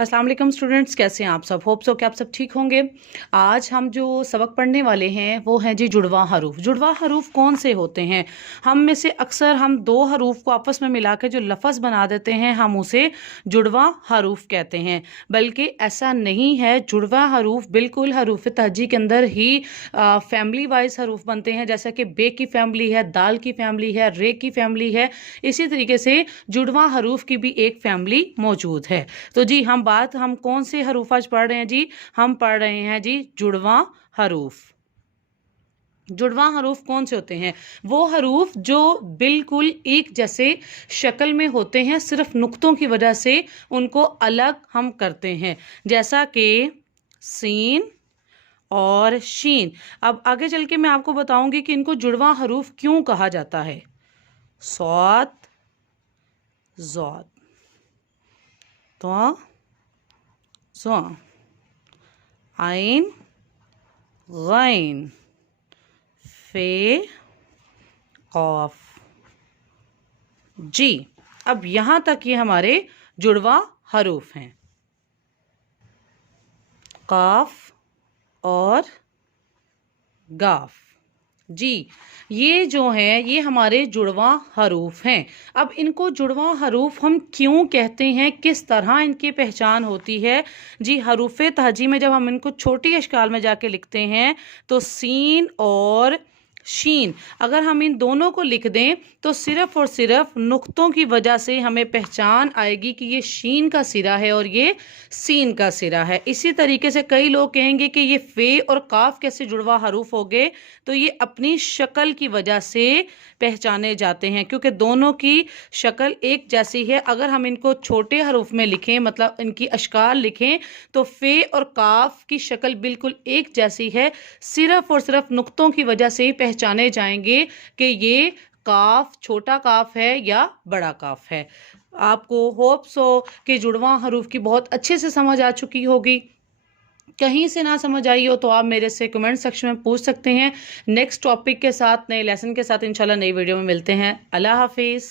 अस्सलाम वालेकुम स्टूडेंट्स, कैसे हैं आप सब। होप सो कि आप सब ठीक होंगे। आज हम जो सबक पढ़ने वाले हैं वो हैं जी जुड़वा हरूफ। जुड़वा हरूफ कौन से होते हैं? हम में से अक्सर हम दो हरूफ को आपस में मिला के जो लफ्ज़ बना देते हैं हम उसे जुड़वा हरूफ कहते हैं, बल्कि ऐसा नहीं है। जुड़वा हरूफ बिल्कुल हरूफ तहजी के अंदर ही फैमिली वाइज हरूफ बनते हैं, जैसा कि बे की फैमिली है, दाल की फैमिली है, रे की फैमिली है। इसी तरीके से जुड़वा हरूफ की भी एक फैमिली मौजूद है। तो जी हम कौन से हरूफ आज पढ़ रहे हैं जी? हम पढ़ रहे हैं जी जुड़वा हरूफ। जुड़वा हरूफ कौन से होते हैं? वो हरूफ जो बिल्कुल एक जैसे शक्ल में होते हैं, सिर्फ नुक्तों की वजह से उनको अलग हम करते हैं, जैसा कि सीन और शीन। अब आगे चल के मैं आपको बताऊंगी कि इनको जुड़वा हरूफ क्यों कहा जाता है। सौद, ज़ौद, तो ज़ा, आइन, गैन, फे, कॉफ। जी, अब यहां तक ये हमारे जुड़वा हरूफ हैं। काफ और गाफ। जी, ये जो है ये हमारे जुड़वा हरूफ हैं। अब इनको जुड़वा हरूफ हम क्यों कहते हैं, किस तरह इनकी पहचान होती है? जी, हरूफ तहजी में जब हम इनको छोटी अशकाल में जाके लिखते हैं तो सीन और शीन, अगर हम इन दोनों को लिख दें तो सिर्फ और सिर्फ नुक्तों की वजह से हमें पहचान आएगी कि ये शीन का सिरा है और ये सीन का सिरा है। इसी तरीके से कई लोग कहेंगे कि ये फे और काफ कैसे जुड़वा हरूफ हो गए, तो ये अपनी शक्ल की वजह से पहचाने जाते हैं, क्योंकि दोनों की शक्ल एक जैसी है। अगर हम इनको छोटे हरूफ में लिखें, मतलब इनकी अशकाल लिखें, तो फे और काफ की शक्ल बिल्कुल एक जैसी है। सिर्फ और सिर्फ नुक्तों की वजह से ही पहचाने जाएंगे कि ये काफ छोटा काफ है या बड़ा काफ है। आपको होप सो कि जुड़वा हरूफ की बहुत अच्छे से समझ आ चुकी होगी। कहीं से ना समझ आई हो तो आप मेरे से कमेंट सेक्शन में पूछ सकते हैं। नेक्स्ट टॉपिक के साथ, नए लेसन के साथ इंशाल्लाह नई वीडियो में मिलते हैं। अल्लाह हाफिज़।